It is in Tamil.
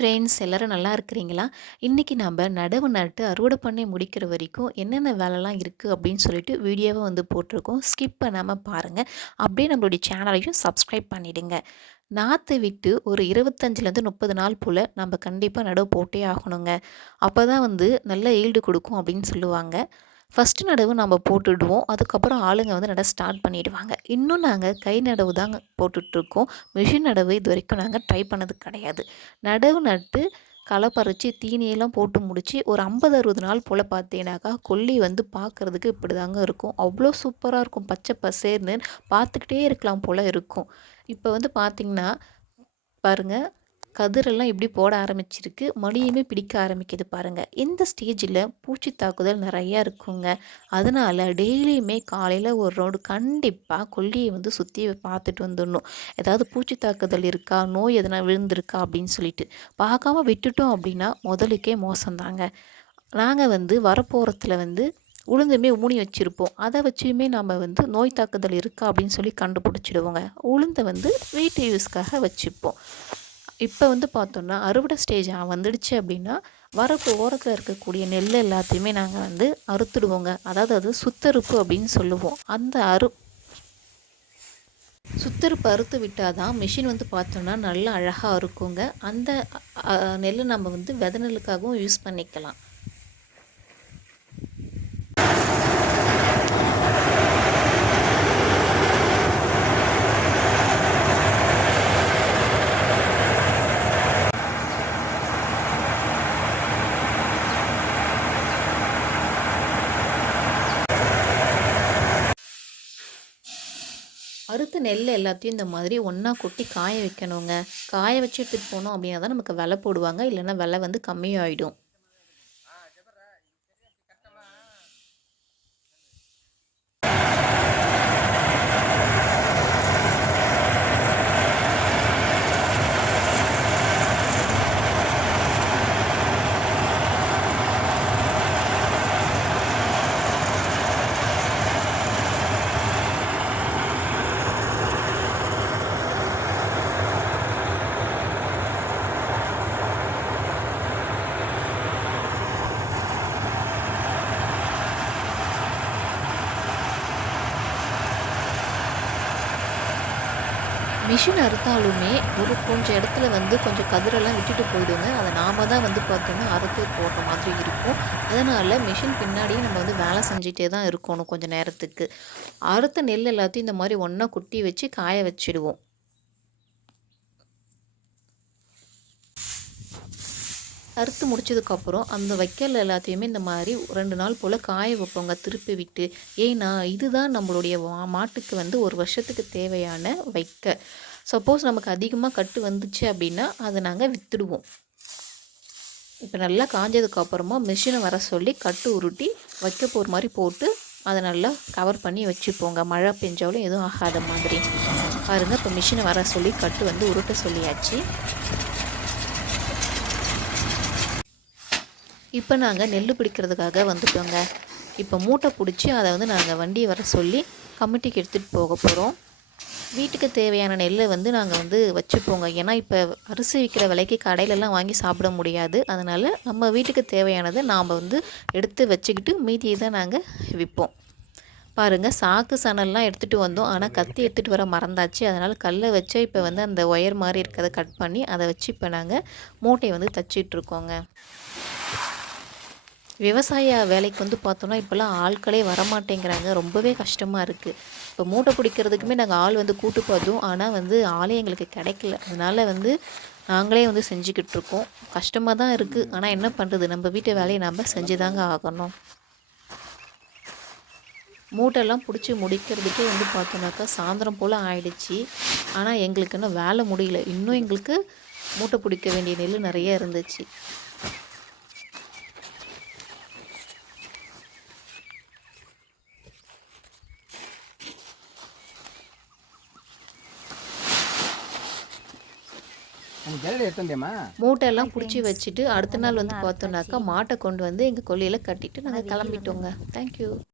ஃப்ரெண்ட்ஸ் எல்லாரும் நல்லா இருக்கிறீங்களா? இன்னைக்கு நம்ம நடவு நட்டு அறுவடை பண்ணி முடிக்கிற வரைக்கும் என்னென்ன வேலைலாம் இருக்குது அப்படின்னு சொல்லிட்டு வீடியோவை வந்து போட்டிருக்கோம். ஸ்கிப் பண்ணாமல் பாருங்கள். அப்படியே நம்மளுடைய சேனலையும் சப்ஸ்கிரைப் பண்ணிடுங்க. நாற்று விட்டு ஒரு 25லேருந்து 30 நாள் போல் நம்ம கண்டிப்பாக நடவு போட்டே ஆகணுங்க. அப்போ தான் வந்து நல்ல ஈல்டு கொடுக்கும் அப்படின்னு சொல்லுவாங்க. ஃபஸ்ட்டு நடவு நம்ம போட்டுடுவோம். அதுக்கப்புறம் ஆளுங்க வந்து நட ஸ்டார்ட் பண்ணிடுவாங்க. இன்னும் நாங்கள் கை நடவு தாங்க போட்டுட்ருக்கோம். மிஷின் நடவு இது வரைக்கும் நாங்கள் ட்ரை பண்ணது கிடையாது. நடவு நட்டு களை பறித்து தீனியெல்லாம் போட்டு முடித்து ஒரு 50-60 நாள் போல் பார்த்தீங்கன்னாக்கா கொல்லி வந்து பார்க்குறதுக்கு இப்படி தாங்க இருக்கும். அவ்வளோ சூப்பராக இருக்கும். பச்சை பசேர்னு பார்த்துக்கிட்டே இருக்கலாம் போல் இருக்கும். இப்போ வந்து பார்த்திங்கன்னா பாருங்கள், கதிரெல்லாம் எப்படி போட ஆரம்பிச்சிருக்கு, மடியுமே பிடிக்க ஆரம்பிக்குது பாருங்கள். இந்த ஸ்டேஜில் பூச்சி தாக்குதல் நிறையா இருக்குங்க. அதனால் டெய்லியுமே காலையில் ஒரு ரவுண்டு கண்டிப்பாக கொல்லியை வந்து சுற்றி பார்த்துட்டு வந்துடணும். ஏதாவது பூச்சி தாக்குதல் இருக்கா, நோய் எதனா விழுந்திருக்கா அப்படின்னு சொல்லிட்டு பார்க்காம விட்டுட்டோம் அப்படின்னா முதலுக்கே மோசம்தாங்க. நாங்கள் வந்து வரப்போகிறத்துல வந்து உளுந்துமே ஊனி வச்சுருப்போம். அதை வச்சுமே நம்ம வந்து நோய் தாக்குதல் இருக்கா அப்படின்னு சொல்லி கண்டுபிடிச்சிடுவோங்க. உளுந்தை வந்து வீட்டு யூஸ்க்காக வச்சுப்போம். இப்போ வந்து பார்த்தோன்னா அறுவடை ஸ்டேஜ் வந்துடுச்சு அப்படின்னா வரப்பு ஓரத்தில் இருக்கக்கூடிய நெல் எல்லாத்தையுமே நாங்கள் வந்து அறுத்துடுவோங்க. அதாவது அது சுத்தறுப்பு அப்படின்னு சொல்லுவோம். அந்த சுத்தறுப்பு அறுத்து விட்டால் தான் மிஷின் வந்து பார்த்தோன்னா நல்லா அழகாக அறுக்குங்க. அந்த நெல்லை நம்ம வந்து வித நெல்லுக்காகவும் யூஸ் பண்ணிக்கலாம். அறுத்த நெல் எல்லாத்தையும் இந்த மாதிரி ஒன்றா கொட்டி காய வைக்கணுங்க. காய வச்சு எடுத்துகிட்டு போனோம் அப்படின்னா தான் நமக்கு விலை போடுவாங்க. இல்லைன்னா விலை வந்து கம்மியாயிடும். மிஷின் அறுத்தாலுமே ஒரு கொஞ்சம் இடத்துல வந்து கொஞ்சம் கதிரெல்லாம் விட்டுட்டு போயிடுங்க. அதை நாம தான் வந்து பார்த்தோன்னா அறுத்து போடுற மாதிரி இருக்கும். அதனால் மிஷின் பின்னாடியே நம்ம வந்து வேலை செஞ்சுட்டே தான் இருக்கணும் கொஞ்சம் நேரத்துக்கு. அறுத்த நெல் எல்லாத்தையும் இந்த மாதிரி ஒன்றா கொட்டி வச்சு காய வச்சுடுவோம். அறுத்து முடிச்சதுக்கப்புறம் அந்த வைக்கல் எல்லாத்தையுமே இந்த மாதிரி 2 நாள் போல் காய வைப்போங்க திருப்பி விட்டு. ஏன்னா இதுதான் நம்மளுடைய மாட்டுக்கு வந்து ஒரு வருஷத்துக்கு தேவையான வைக்க. சப்போஸ் நமக்கு அதிகமாக கட்டு வந்துச்சு அப்படின்னா அதை நாங்கள் விற்றுடுவோம். இப்போ நல்லா காஞ்சதுக்கப்புறமா மிஷினை வர சொல்லி கட்டு உருட்டி வைக்க போகிற மாதிரி போட்டு அதை நல்லா கவர் பண்ணி வச்சுப்போங்க. மழை பெஞ்சாலும் எதுவும் ஆகாத மாதிரி. பாருங்கள், இப்போ மிஷினை வர சொல்லி கட்டு வந்து உருட்ட சொல்லியாச்சு. இப்போ நாங்கள் நெல் பிடிக்கிறதுக்காக வந்துட்டோங்க. இப்போ மூட்டை பிடிச்சி அதை வந்து நாங்கள் வண்டியை வர சொல்லி கமிட்டிக்கு எடுத்துகிட்டு போக போகிறோம். வீட்டுக்கு தேவையான நெல்லை வந்து நாங்கள் வந்து வச்சுப்போங்க. ஏன்னா இப்போ அரிசி விற்கிற விலைக்கு கடையிலலாம் வாங்கி சாப்பிட முடியாது. அதனால் நம்ம வீட்டுக்கு தேவையானதை நாம் வந்து எடுத்து வச்சுக்கிட்டு மீதியை தான் நாங்கள் விற்போம். பாருங்கள், சாக்கு சணல்லாம் எடுத்துகிட்டு வந்தோம். ஆனால் கத்தி எடுத்துகிட்டு வர மறந்தாச்சு. அதனால் கல்லை வச்சு இப்போ வந்து அந்த ஒயர் மாதிரி இருக்கிறத கட் பண்ணி அதை வச்சு இப்போ நாங்கள் மூட்டையை வந்து தச்சிட்ருக்கோங்க. விவசாய வேலைக்கு வந்து பார்த்தோன்னா இப்போல்லாம் ஆட்களே வரமாட்டேங்கிறாங்க. ரொம்பவே கஷ்டமாக இருக்குது. இப்போ மூட்டை பிடிக்கிறதுக்குமே நாங்கள் ஆள் வந்து கூட்டு பார்த்தோம். ஆனால் வந்து ஆளே எங்களுக்கு கிடைக்கல. அதனால் வந்து நாங்களே வந்து செஞ்சுக்கிட்டுருக்கோம். கஷ்டமாக தான் இருக்குது. ஆனால் என்ன பண்ணுறது, நம்ம வீட்டு வேலையை நம்ம செஞ்சு தாங்க ஆகணும். மூட்டைலாம் பிடிச்சி முடிக்கிறதுக்கே வந்து பார்த்தோன்னாக்கா சாயந்தரம் போல் ஆயிடுச்சு. ஆனால் எங்களுக்கு இன்னும் வேலை முடியல. இன்னும் எங்களுக்கு மூட்டை பிடிக்க வேண்டிய நெல் நிறைய இருந்துச்சு. மூட்டையெல்லாம் பிடிச்சி வச்சுட்டு அடுத்த நாள் வந்து பார்த்தோன்னாக்கா மாட்டை கொண்டு வந்து எங்கள் கொல்லையில் கட்டிட்டு நாங்கள் கிளம்பிட்டோங்க. தேங்க்யூ.